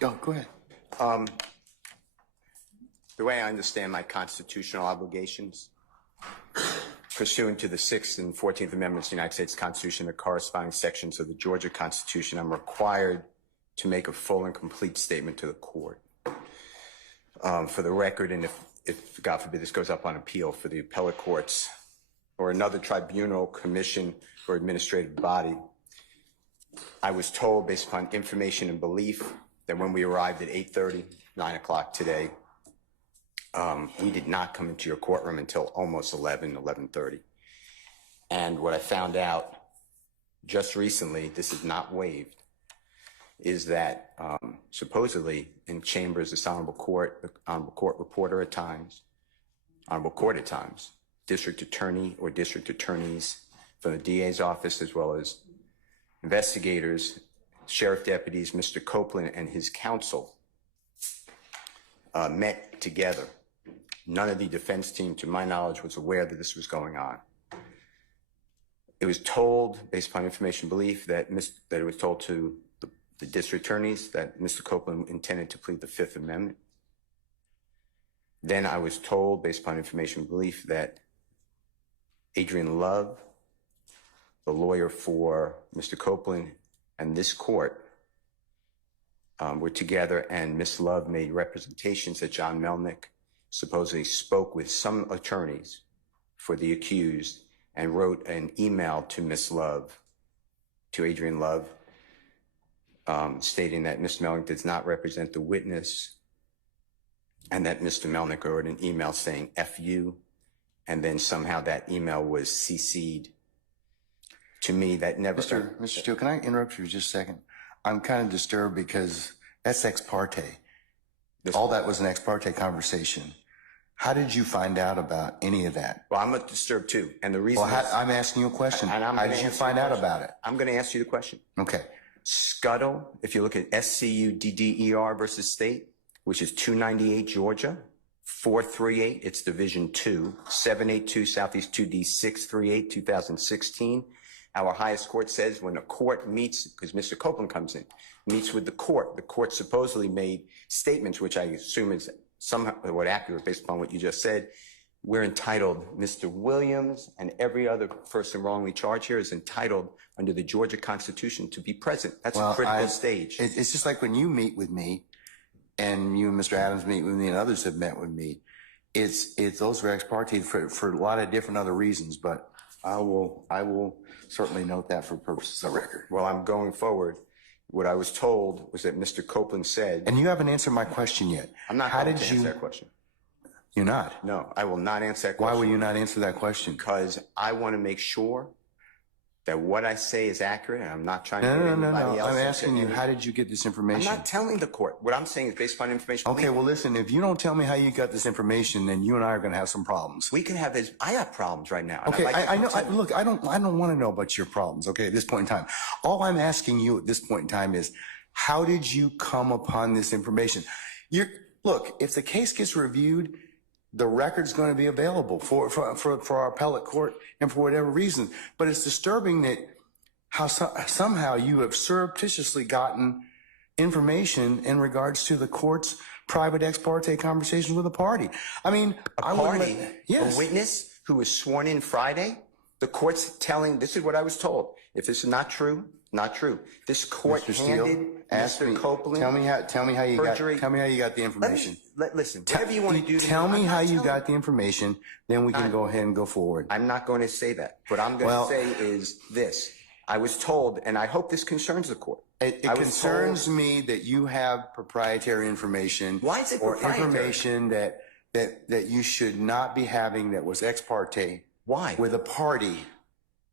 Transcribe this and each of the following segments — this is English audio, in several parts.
Go ahead. The way I understand my constitutional obligations, pursuant to the 6th and 14th Amendments of the United States Constitution, the corresponding sections of the Georgia Constitution, I'm required to make a full and complete statement to the court. For the record, and if God forbid this goes up on appeal for the appellate courts or another tribunal, commission, or administrative body, I was told, based upon information and belief, that when we arrived at 8:30, 9 o'clock today, we did not come into your courtroom until almost 11:30. And what I found out just recently, this is not waived, is that supposedly in chambers, this honorable court reporter at times, honorable court at times, district attorney or district attorneys from the DA's office, as well as investigators, sheriff deputies, Mr. Copeland and his counsel met together. None of the defense team, to my knowledge, was aware that this was going on. It was told, based upon information belief, that it was told to the district attorneys that Mr. Copeland intended to plead the Fifth Amendment. Then I was told, based upon information belief, that Adrian Love, the lawyer for Mr. Copeland, and this court were together, and Ms. Love made representations that John Melnick supposedly spoke with some attorneys for the accused and wrote an email to Ms. Love, to Adrian Love, stating that Mr. Melnick does not represent the witness, and that Mr. Melnick wrote an email saying F you, and then somehow that email was CC'd to me. That never... Mr. Steele, can I interrupt you for just a second? I'm kind of disturbed because that's ex parte. All that was an ex parte conversation. How did you find out about any of that? Well, I'm disturbed too. And the reason I'm asking you a question. How did you find out about it? I'm going to ask you the question. Okay. Scuttle, if you look at SCUDDER versus State, which is 298 Georgia, 438, it's Division 2, 782 Southeast 2D 638, 2016. Our highest court says when a court meets, because Mr. Copeland comes in, meets with the court supposedly made statements, which I assume is somewhat accurate based upon what you just said. We're entitled, Mr. Williams and every other person wrongly charged here is entitled under the Georgia Constitution to be present. That's a critical stage. It's just like when you meet with me and you and Mr. Adams meet with me and others have met with me. It's those are ex parte for a lot of different other reasons, but I will certainly note that for purposes of record. Well, I'm going forward. What I was told was that Mr. Copeland said... And you haven't answered my question yet. I'm not going to answer that question. You're not? No, I will not answer that question. Why will you not answer that question? Because I want to make sure that what I say is accurate, and I'm not trying to get anybody else. I'm asking you, how did you get this information? I'm not telling the court. What I'm saying is based upon information. Okay, well, listen, if you don't tell me how you got this information, then you and I are going to have some problems. We can have this. I have problems right now. Okay, I know. Look, I don't want to know about your problems, okay, at this point in time. All I'm asking you at this point in time is, how did you come upon this information? Look, if the case gets reviewed, the record's going to be available for our appellate court and for whatever reason. But it's disturbing that how somehow you have surreptitiously gotten information in regards to the court's private ex parte conversations with a party. I mean, a party, yes. A witness who was sworn in Friday. The court's telling. This is what I was told. If this is not true, not true. This court handed Mr. Copeland. Tell me how you got the information. Listen, whatever you want to do. Tell me how you got the information, then we can go ahead and go forward. I'm not going to say that. What I'm going to say is this. I was told, and I hope this concerns the court. It concerns me that you have proprietary information. Why is it Or proprietary? information that you should not be having that was ex parte. Why? With a party.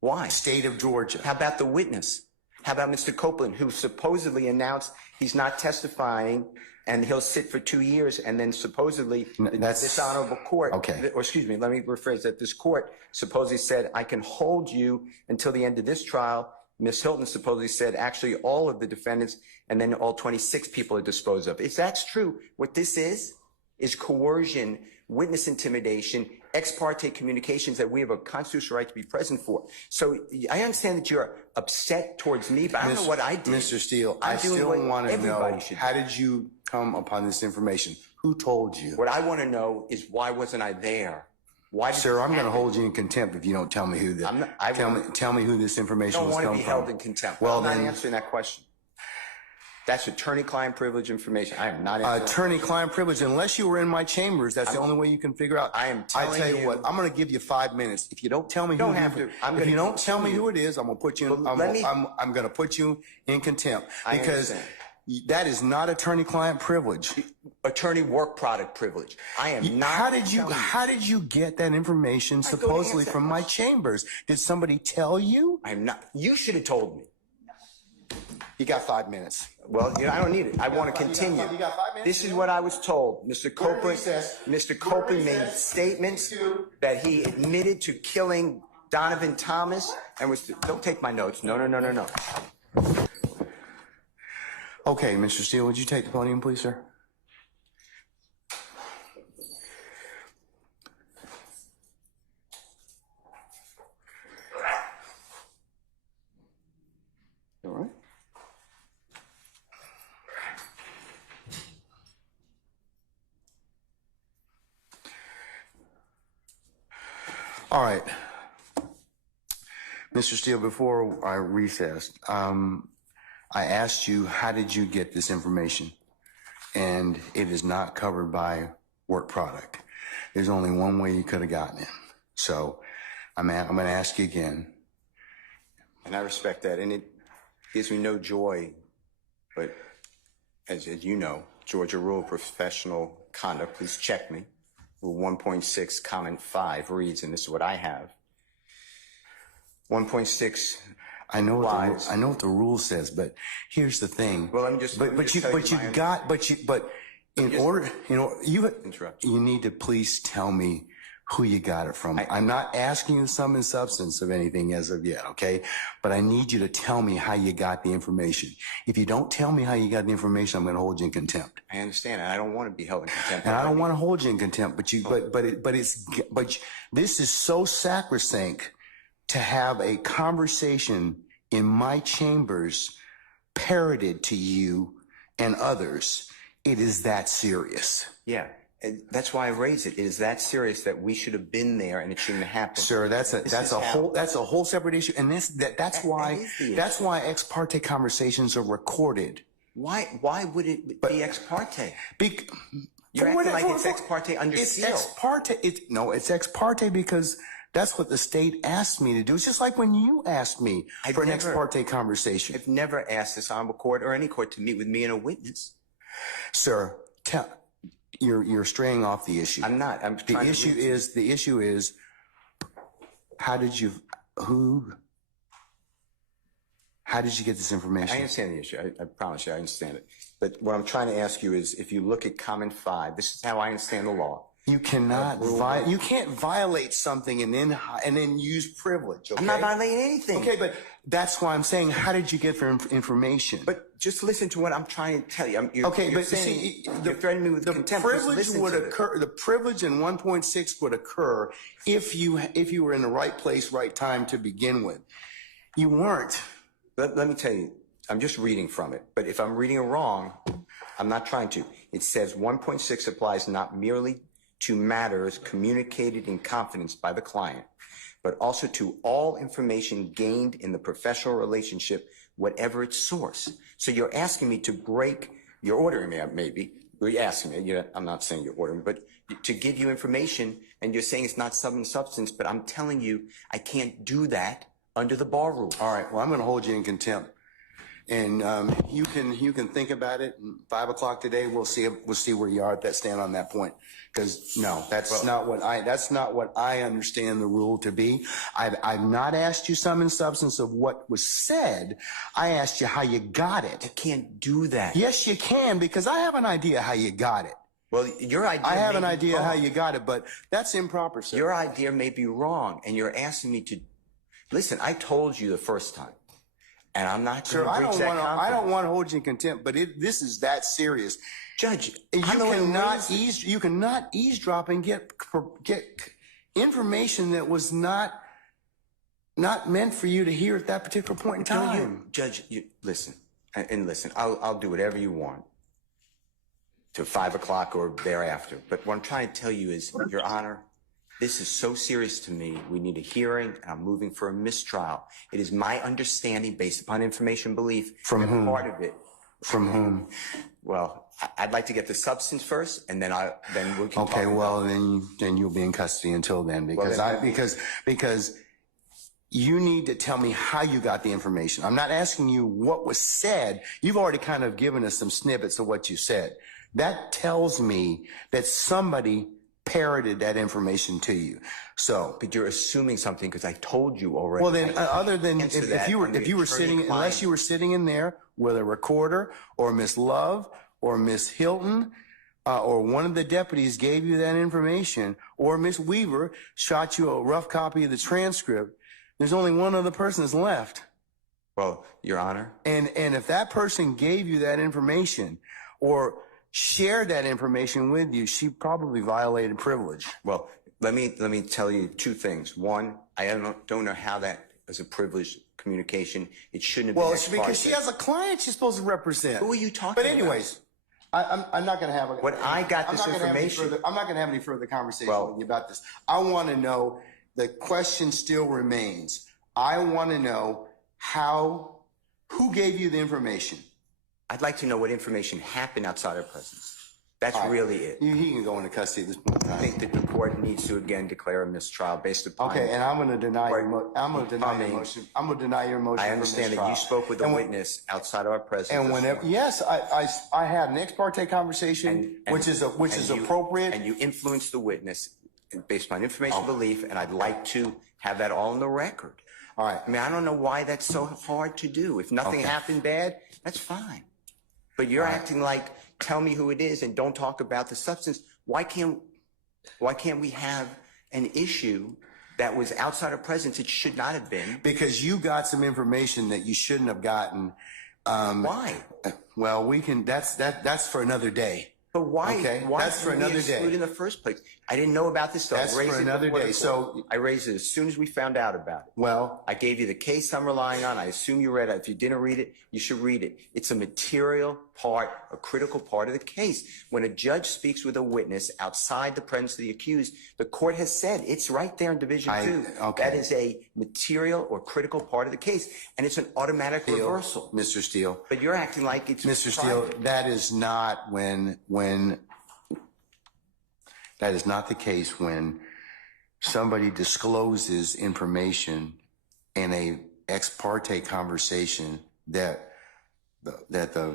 Why? State of Georgia. How about the witness? How about Mr. Copeland, who supposedly announced he's not testifying and he'll sit for 2 years, and then supposedly this honorable court, or excuse me, let me rephrase that. This court supposedly said, I can hold you until the end of this trial. Ms. Hilton supposedly said, actually, all of the defendants and then all 26 people are disposed of. If that's true, what this is is coercion, witness intimidation, ex parte communications that we have a constitutional right to be present for. So I understand that you're upset towards me, but I don't know what I did. Mr. Steele, I'm I doing still what want to everybody know, should how do. did you come upon this information? Who told you? What I want to know is why wasn't I there? Why did Sir, this I'm going to happen? hold you in contempt if you don't tell me who tell me who this I information don't was want to come be from. held in contempt. Well, I'm not then, answering that question. That's attorney-client privilege information. I am not answering that. attorney-client privilege, unless you were in my chambers, that's the only way you can figure out. I am I telling tell you you- what, I'm going to give you 5 minutes. If you don't tell me don't who have to. I'm if gonna you don't tell me continue. who it is, I'm going to put you in, But let me- I'm going to put you in contempt I because understand. that is not attorney-client privilege. Attorney work product privilege. I am not. How did you get that information go to supposedly answer from that my chambers? Did somebody tell you? I'm not. You should have told me. You got 5 minutes. Well, I don't need it. I want to you got continue. you got 5 minutes? This is what I was told. Mr. Copeland, recess. Mr. Copeland made recess. statements that he admitted to killing Donovan Thomas and was. Don't take my notes. No. Okay, Mr. Steele, would you take the podium, please, sir? All right. All right. Mr. Steele, before I recessed, I asked you, how did you get this information? And it is not covered by work product. There's only one way you could have gotten it. So I'm going to ask you again. And I respect that, and it gives me no joy. But as you know, Georgia Rule of Professional Conduct. Please check me. Rule 1.6, comment 5 reads, and this is what I have. 1.6. I know what the rule says, but here's the thing. Well, let me just. You need to please tell me who you got it from. I'm not asking you sum and substance of anything as of yet, okay? But I need you to tell me how you got the information. If you don't tell me how you got the information, I'm going to hold you in contempt. I understand, and I don't want to be held in contempt. And I don't want to hold you in contempt, but this is so sacrosanct to have a conversation in my chambers parroted to you and others. It is that serious. Yeah. And that's why I raise it. It is that serious that we should have been there and it shouldn't have happened. Sir, that's a whole separate issue. And that's why ex parte conversations are recorded. Why would it be ex parte? You're acting like it's ex parte under seal. It's ex parte. It's ex parte because that's what the state asked me to do. It's just like when you asked me for an ex parte conversation. I've never asked this honorable court or any court to meet with me and a witness. Sir, you're straying off the issue. I'm not. The issue is how did you get this information? I understand the issue. I promise you I understand it. But what I'm trying to ask you is, if you look at comment 5, this is how I understand the law. You cannot you can't violate something and then use privilege. Okay? I'm not violating anything. Okay, but that's why I'm saying, how did you get information? But just listen to what I'm trying to tell you. You're saying, you're threatening me with contempt. Privilege would occur. The privilege in 1.6 would occur if you were in the right place, right time to begin with. You weren't. Let me tell you. I'm just reading from it. But if I'm reading it wrong, I'm not trying to. It says 1.6 applies not merely to matters communicated in confidence by the client, but also to all information gained in the professional relationship, whatever its source. So you're asking me to break, you're ordering me, maybe, you're asking me, I'm not saying you're ordering, but to give you information, and you're saying it's not sum and substance, but I'm telling you I can't do that under the bar rule. All right, well, I'm going to hold you in contempt. And you can think about it. 5 o'clock today, we'll see where you are at that stand on that point. Because no, that's not what I understand the rule to be. I've not asked you sum and substance of what was said. I asked you how you got it. I can't do that. Yes, you can, because I have an idea how you got it. Well, your idea. I have an idea how you got it, but that's improper, sir. Your idea may be wrong, and you're asking me to listen. I told you the first time. And I'm not Sir, going to breach that confidence. I don't want to hold you in contempt, but this is that serious. Judge, You cannot eavesdrop and get information that was not meant for you to hear at that particular point in time. Judge, listen, and listen, I'll do whatever you want to 5 o'clock or thereafter. But what I'm trying to tell you is, Your Honor, this is so serious to me. We need a hearing, and I'm moving for a mistrial. It is my understanding, based upon information belief, From whom? Part of it. From whom? Well, I'd like to get the substance first, and then we can. Okay, well then you'll be in custody until then, because you need to tell me how you got the information. I'm not asking you what was said. You've already kind of given us some snippets of what you said. That tells me that somebody parroted that information to you. So, but you're assuming something because I told you already. Well, then, other than if you were sitting, unless you were sitting in there with a recorder, or Miss Love or Miss Hilton, or one of the deputies gave you that information, or Miss Weaver shot you a rough copy of the transcript, there's only one other person that's left. Well, Your Honor. And if that person gave you that information or shared that information with you, she probably violated privilege. Well, let me tell you two things. One, I don't know how that is a privileged communication. It shouldn't have been. Well, it's because she has a client she's supposed to represent. Who are you talking about? But anyways, I'm not going to have a... When I got this information... I'm not going to have any further conversation with you about this. I want to know, the question still remains. I want to know who gave you the information? I'd like to know what information happened outside our presence. That's really it. He can go into custody at this point. I think that the court needs to again declare a mistrial based upon... Okay, and I'm going to deny your motion. I'm going to deny your motion. I understand that you spoke with a witness outside our presence. And whenever, yes, I had an ex parte conversation, which is appropriate. And you influenced the witness based on information belief, and I'd like to have that all on the record. All right. I mean, I don't know why that's so hard to do. If nothing happened bad, that's fine. But you're acting like, tell me who it is and don't talk about the substance. Why can't we have an issue that was outside of presence? It should not have been. Because you got some information that you shouldn't have gotten. Why? Well, that's for another day. But why? Okay, why that's for another day. In the first place, I didn't know about this. So that's for another day. So I raised it as soon as we found out about it. Well, I gave you the case I'm relying on. I assume you read it. If you didn't read it, you should read it. It's a material part, a critical part of the case. When a judge speaks with a witness outside the presence of the accused, the court has said it's right there in Division 2. That is a material or critical part of the case, and it's an automatic reversal. Mr. Steele. But you're acting like it's Mr. Steele, that is not that is not the case when somebody discloses information in a ex parte conversation that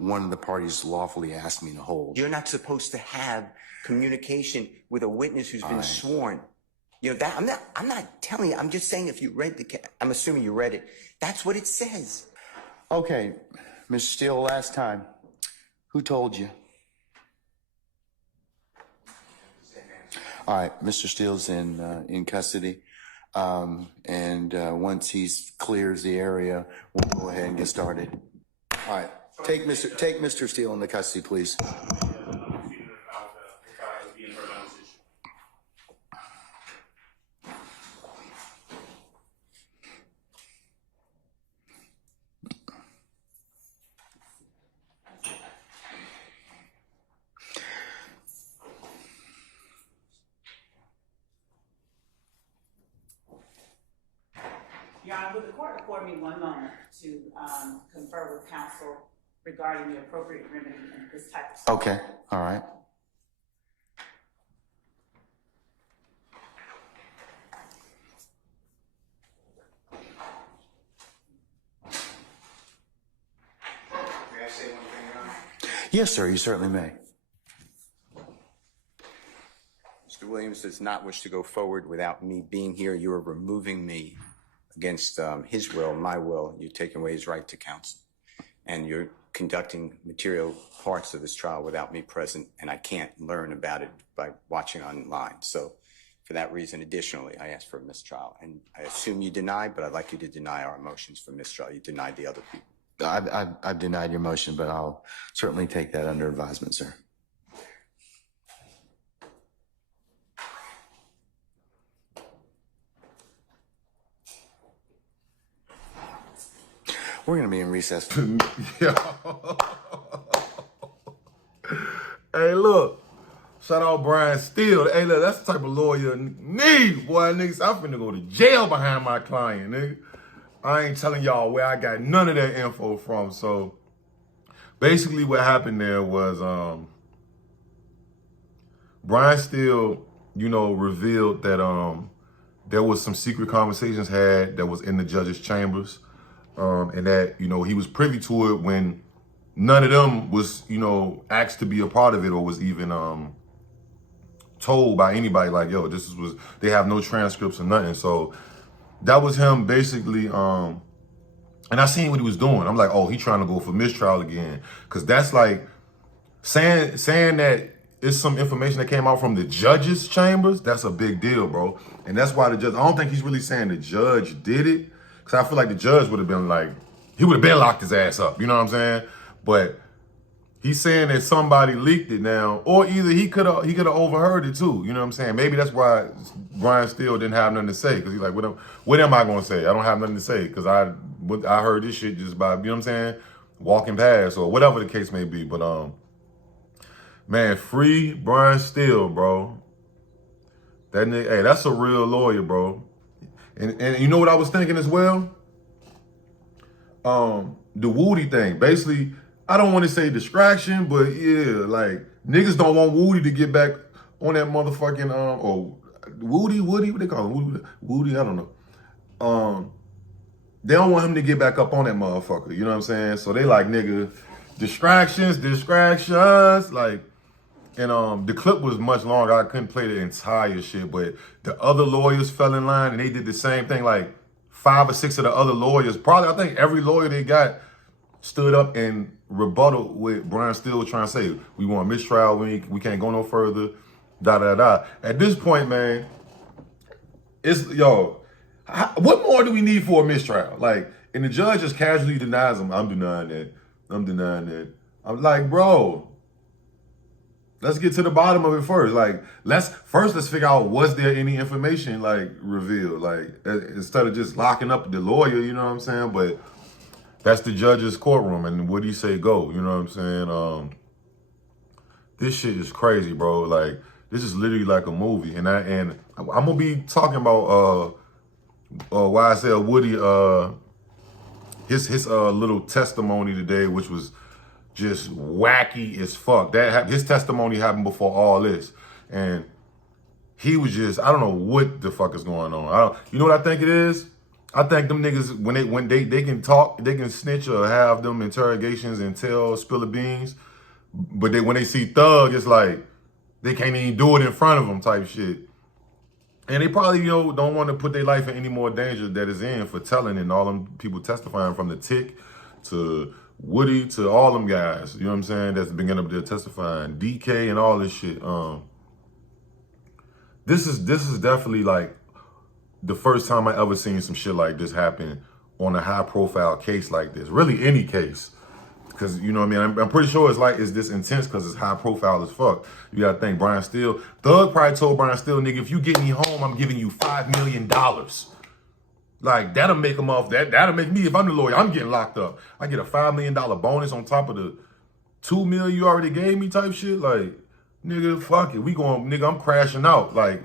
one of the parties lawfully asked me to hold. You're not supposed to have communication with a witness who's been sworn. You know that I'm not telling you. I'm just saying if you read I'm assuming you read it. That's what it says. Okay, Mr. Steele, last time, who told you? All right, Mr. Steele's in custody, and once he clears the area, we'll go ahead and get started. All right, take Mr. Steele into custody, please. Your Honor, would the court afford me one moment to confer with counsel regarding the appropriate remedy in this type of situation? Okay, all right. May I say one thing, Your Honor? Yes, sir, you certainly may. Mr. Williams does not wish to go forward without me being here. You are removing me against his will, my will. You're taking away his right to counsel. And you're conducting material parts of this trial without me present, and I can't learn about it by watching online. So For that reason, additionally, I asked for a mistrial. And I assume you deny, but I'd like you to deny our motions for mistrial. You denied the other people. I've denied your motion, but I'll certainly take that under advisement, sir. We're going to be in recess. Hey, look. Shout out Brian Steele. Hey, look, that's the type of lawyer need, boy, niggas. I'm finna go to jail behind my client, nigga. I ain't telling y'all where I got none of that info from. So, basically what happened there was Brian Steele, revealed that there was some secret conversations had that was in the judge's chambers. And that, he was privy to it when none of them was, asked to be a part of it or was even told by anybody like, yo, they have no transcripts or nothing. So that was him basically, and I seen what he was doing. I'm like, oh, he trying to go for mistrial again. Cause that's like saying that it's some information that came out from the judge's chambers. That's a big deal, bro. And that's why the judge, I don't think he's really saying the judge did it. Cause I feel like the judge would have been like, he would have been locked his ass up. You know what I'm saying? But he's saying that somebody leaked it now, or either he could have overheard it too. You know what I'm saying? Maybe that's why Brian Steele didn't have nothing to say. Cause he's like, what am I gonna say? I don't have nothing to say. Cause I heard this shit just by, you know what I'm saying? Walking past or whatever the case may be. But man, free Brian Steele, bro. That nigga, hey, that's a real lawyer, bro. And you know what I was thinking as well? The Woody thing. Basically, I don't want to say distraction, but yeah, like niggas don't want Woody to get back on that motherfucking or Woody, what they call him? Woody, I don't know. They don't want him to get back up on that motherfucker. You know what I'm saying? So they like, nigga, distractions, like. And the clip was much longer. I couldn't play the entire shit, but the other lawyers fell in line and they did the same thing. Like 5 or 6 of the other lawyers, probably I think every lawyer they got stood up and rebutted what Brian Steele was trying to say. We want mistrial, we can't go no further, da. At this point, man, what more do we need for a mistrial? Like, and the judge just casually denies them. I'm denying that. I'm like, bro, let's get to the bottom of it first. Like, let's figure out, was there any information like revealed? Like, instead of just locking up the lawyer, you know what I'm saying? But that's the judge's courtroom, and what he say go, you know what I'm saying? This shit is crazy, bro. Like, this is literally like a movie, and I'm gonna be talking about YSL Woody his little testimony today, which was just wacky as fuck. His testimony happened before all this, and he was just, I don't know what the fuck is going on. You know what I think it is? I think them niggas, when they can talk, they can snitch or have them interrogations and spill the beans, but when they see Thug, it's like they can't even do it in front of them type shit. And they probably, don't want to put their life in any more danger that is in for telling, and all them people testifying, from the Tick to Woody to all them guys, you know what I'm saying, that's been up there testifying, DK and all this shit. This is definitely like the first time I ever seen some shit like this happen on a high profile case like this. Really any case. Cause you know what I mean? I'm pretty sure it's this intense because it's high profile as fuck. You gotta think Brian Steele. Thug probably told Brian Steele, nigga, if you get me home, I'm giving you $5 million. Like, that'll make him off. That'll make me, if I'm the lawyer, I'm getting locked up. I get a $5 million bonus on top of the $2 million you already gave me type shit. Like, nigga, fuck it. Nigga, I'm crashing out. Like,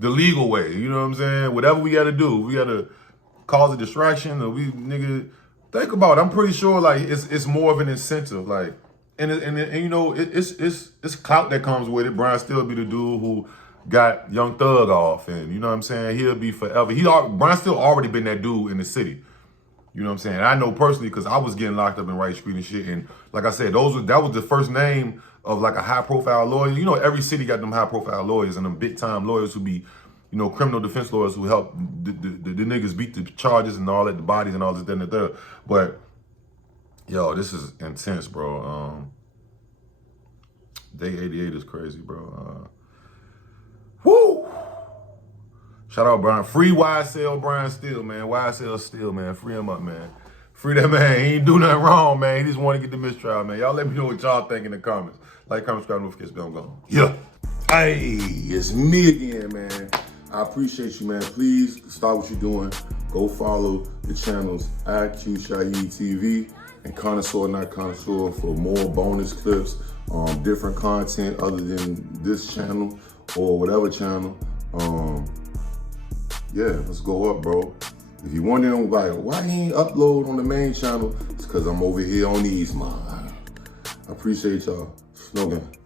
the legal way. You know what I'm saying? Whatever we gotta do. We gotta cause a distraction, or nigga, think about it. I'm pretty sure, like, it's more of an incentive. Like, and it's clout that comes with it. Brian Steele be the dude who got Young Thug off, and you know what I'm saying, he'll be forever. Brian Steele already been that dude in the city. You know what I'm saying? I know personally because I was getting locked up in Wright Street and shit. And like I said, that was the first name of like a high profile lawyer. You know, every city got them high profile lawyers and them big time lawyers who be, criminal defense lawyers who help the niggas beat the charges and all that, the bodies and all this, that, and the third. But yo, this is intense, bro. Day 88 is crazy, bro. Whoo! Shout out Brian. Free YSL Brian Steele, man. YSL Steele, man. Free him up, man. Free that man. He ain't do nothing wrong, man. He just want to get the mistrial, man. Y'all let me know what y'all think in the comments. Like, comment, subscribe, notifications, bell, go. Yeah. Hey, it's me again, man. I appreciate you, man. Please stop what you're doing. Go follow the channels IQ and Connoisseur Not Connoisseur for more bonus clips, different content other than this channel or whatever channel. Yeah, let's go up, bro. If you wondering like why he ain't upload on the main channel, it's because I'm over here on these, man. I appreciate y'all. Snow gang.